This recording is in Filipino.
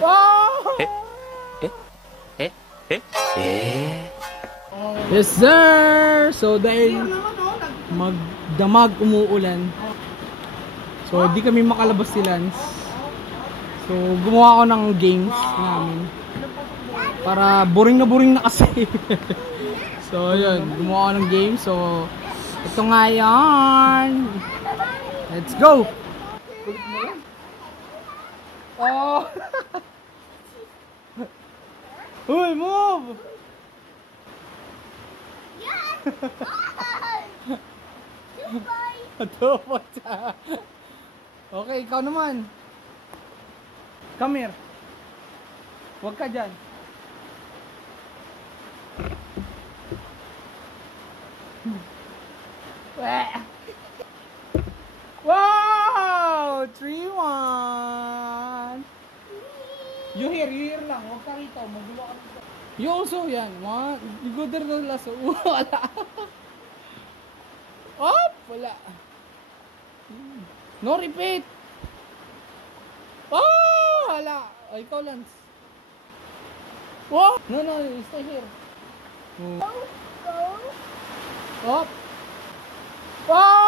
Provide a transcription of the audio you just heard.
Oh! Yes sir! So dahil magdamag umuulan, so di kami makalabas si Lance. So gumawa ako ng games namin para boring na kasi. So yun, gumawa ako ng games. So ito nga yan. Let's go! Oh! Uy, move! Okay, ikaw naman. Come here. Huwag ka dyan. Wow! 3-1. You hear lang. Huwag ka rito. Magulo ka rito. You also, yan. You go there the last. Wala. Oh, wala. No repeat. Oh, wala. Oh, ikaw, Lance. Oh, no, stay here. Oh. Oh. Oh.